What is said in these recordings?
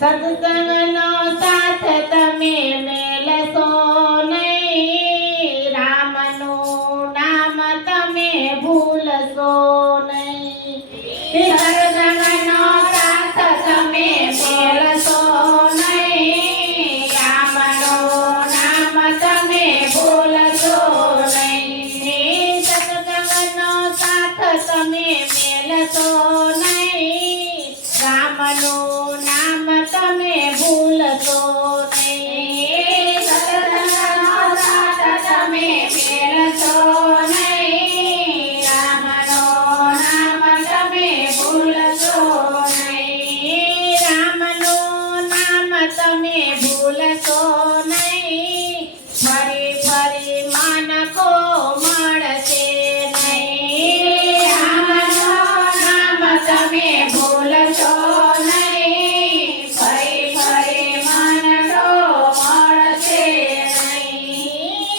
સત્સંગનો સાથ તમે મેલશો નહીં, રામનું નામ તમે ભૂલશો નહીં. સત્સંગનો સાથ તમે મેલશો નહીં, રામનું નામ તમે ભૂલશો નહીં. સત્સંગનો સાથ તમે મેલશો નહીં, રામનું નામ તમે ભૂલશો નહીં. સત્સંગનો સાથ તમે મેલશો નહીં, રામનું નામ તમે ભૂલશો નહીં. રામનું નામ તમે ભૂલશો નહીં, ફરી ફરી માનકો મળશે નહીં. રામનું નામ તમે ભૂલશો નહીં, ફરી ફરી માનકો મળશે નહીં.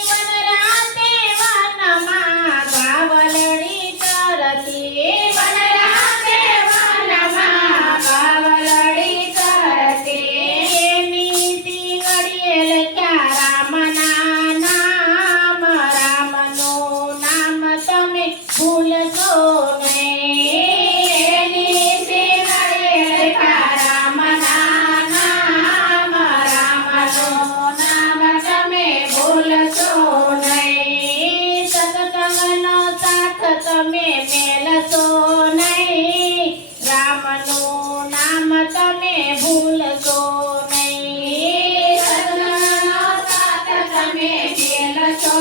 વનરાતે વનમાં ગાવલડી ચરતી, વનરાતે વનમાં ગાવલડી ચરતી, એની શીંગડીએ લખ્યા રામના નામ, રામનું નામ તમે ભૂલશો નહીં. એની શીંગડીએ લખ્યા રામના નામ, રામનું નામ તમે ભૂલશો નહીં. સત્સંગનો સાથ તમે મેલશો નહીં, રામનું નામ તમે ભૂલશો નહીં. સત્સંગનો સાથ તમે મેલશો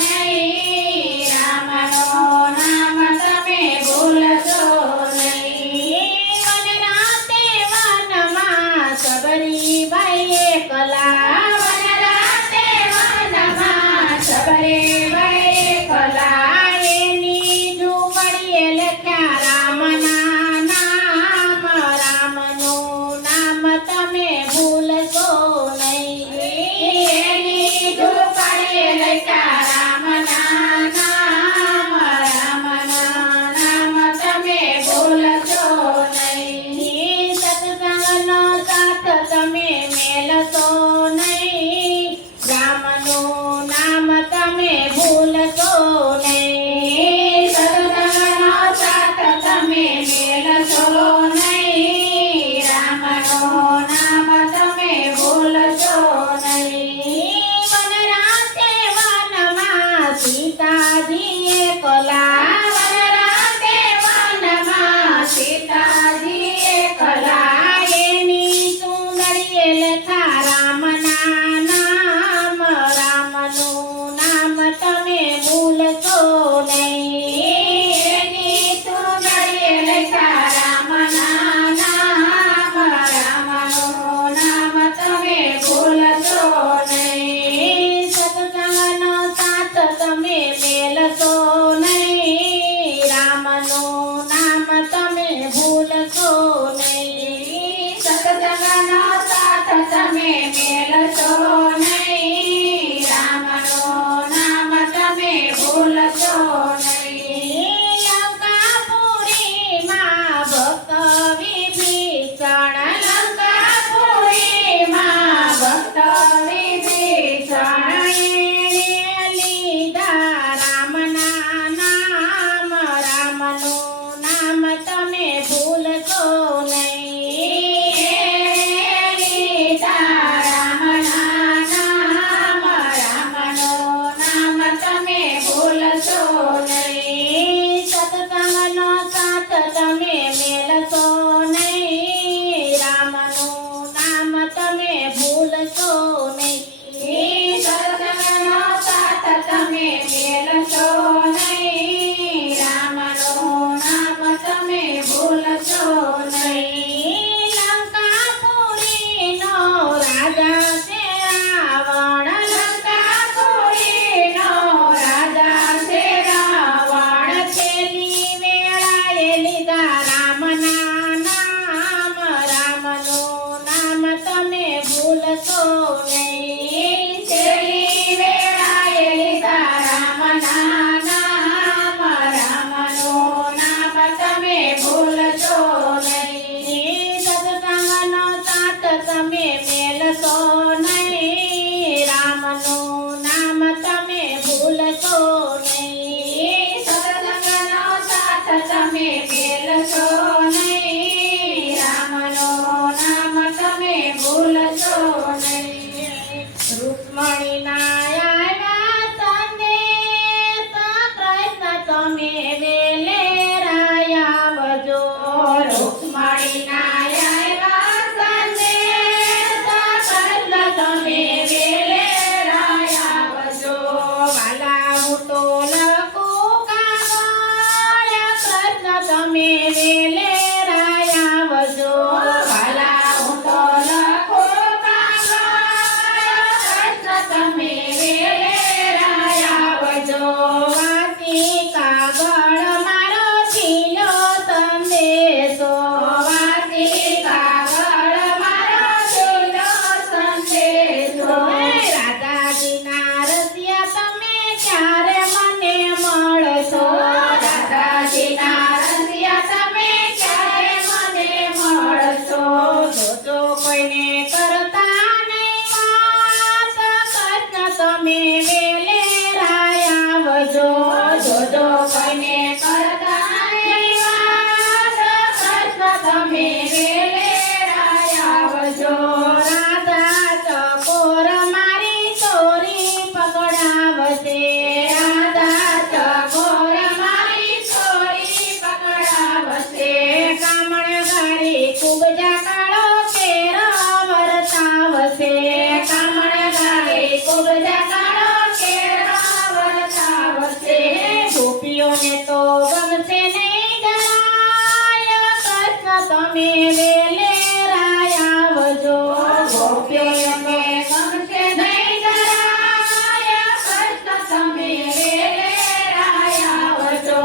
નહીં, રામનું નામ તમે ભૂલશો નહીં. વનરાતે વનમાં સબરીબાઈ એકલા, વનરાતે વનમાં સબરીબાઈ એકલા, એની ઝૂંપડીએ લખ્યા રામના નામ, રામનું નામ તમે ભૂલશો નહીં. એની ઝૂંપડીએ લખ્યા રામના નામ, રામનું નામ તમે ભૂલશો નહીં. સત્સંગનો સાથ તમે મેલશો નહીં, રામનું નામ તમે ભૂલશો નહીં. સત્સંગનો સાથ તમે મેલશો નહીં, રામનું નામ તમે ભૂલશો નહીં. વનરાતે વનમાં સીતાજી એકલા, વનરાતે વનમાં સીતાજી એકલા, એની સુંદરીએ લખ્યા રામના નામ, રામનું નામ તમે ભૂલશો નહીં. એની સુંદરીએ લખ્યા રામના નામ, રામનું નામ તમે ભૂલશો નહીં. સત્સંગનો સાથ તમે મેલશો નહીં, રામનું નામ તમે ભૂલશો નહીં. સત્સંગનો સાથ તમે મેલશો નહીં, રામનું નામ તમે ભૂલશો નહીં. લંકાપુરીમાં ભક્ત વિભીષણ, લંકાપુરીમાં ભક્ત વિભીષણ, એણે લીધા રામના નામ, રામનું નામ તમે ભૂલશો નહીં. એણે લીધા રામના રૂકમાણીના આવ્યા સંદેશ, કૃષ્ણ તમે વેલેરા આવજો. વાલા હું તો લખું કાગળ, કૃષ્ણ તમે વેલેરા આવજો. વાલા હું તો લખું કાગળ, કૃષ્ણ તમે વેલેરા આવજો. વાંચી કાગળ મારો છેલ્લો સંદેશો, વાંચી કાગળ મારો છેલ્લો સંદેશો. રાધાજીના રસિયા તમે ક્યારે મને મળશો, રાધાજીના રસિયા તમે ક્યારે મને મળશો. જોજો કોઈને કરતા નહીં વાત, કૃષ્ણ તમે વેલેરા આવજો. જોજો કોઈને કરતા નહીં વાત, કૃષ્ણ તમે વેલેરા આવજો. રાધા ચકોર મારી ચોરી પકડાવશે, રાધા ચકોર મારી ચોરી પકડાવશે. કામણ ગારી ખૂબ જાકાળો કેર વર્તાવશે, કામણ ગારી ખૂબ જાકાળો કેર વર્તાવશે. ગોપીઓને તો ગમશે નહીં જરાય, કૃષ્ણ તમે વેલેરા આવજો. ગોપીઓને ગમશે નહીં જરાય, કૃષ્ણ તમે વેલેરા આવજો.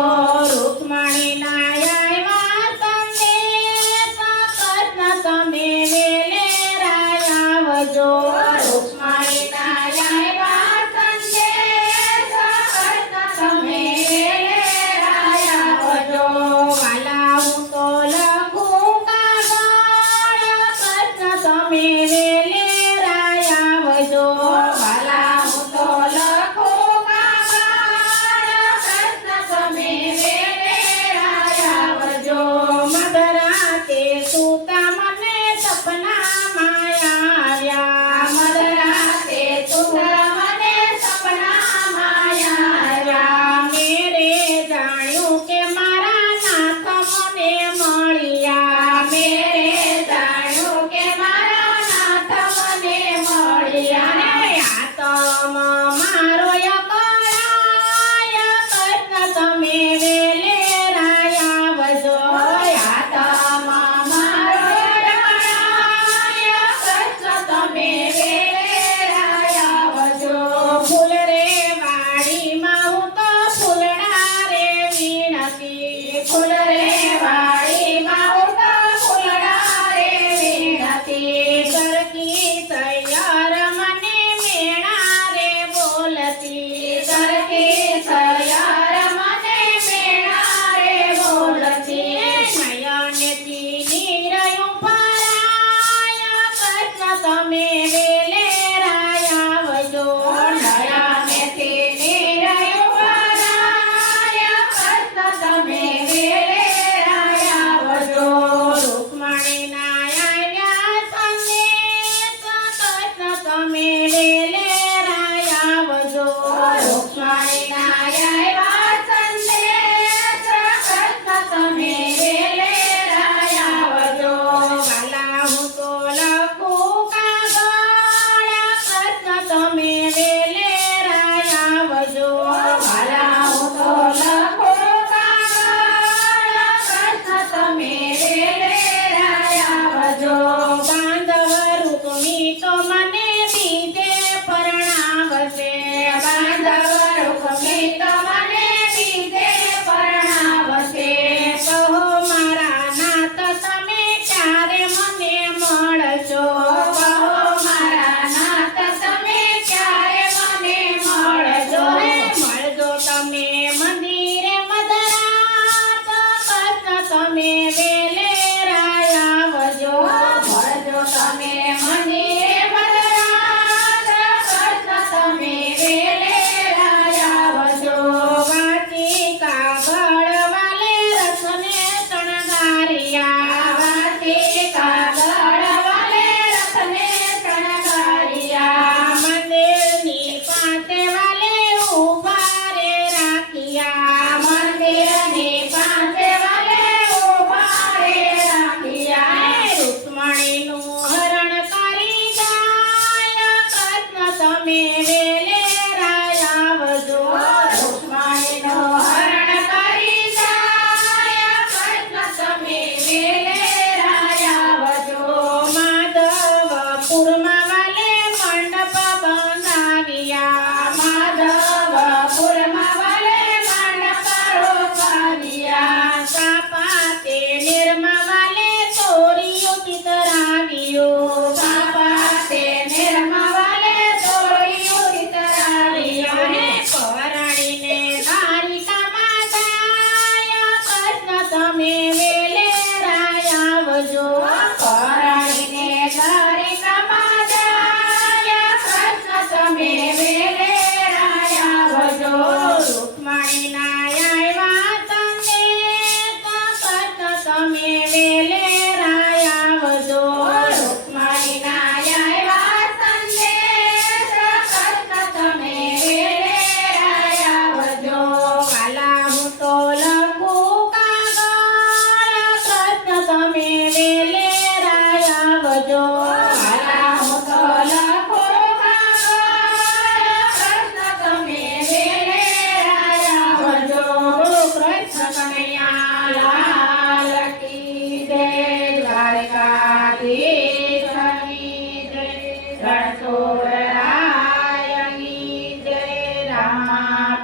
રૂકમાણીના આવ્યા સંદેશ, કૃષ્ણ તમે વેલેરા આવજો. રૂકમાણીના આવ્યા સંદેશ, કૃષ્ણ તમે વેલેરા આવજો. વાલા હું તો લખું કાગળ,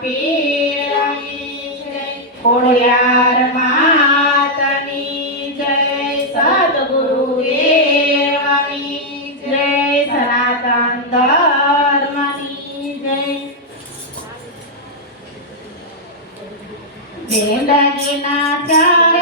પીરની જય ખોડિયાર માતની જય સદગુરુ દેવની જય સનાતન ધર્મની જય જિંદગીના ચાર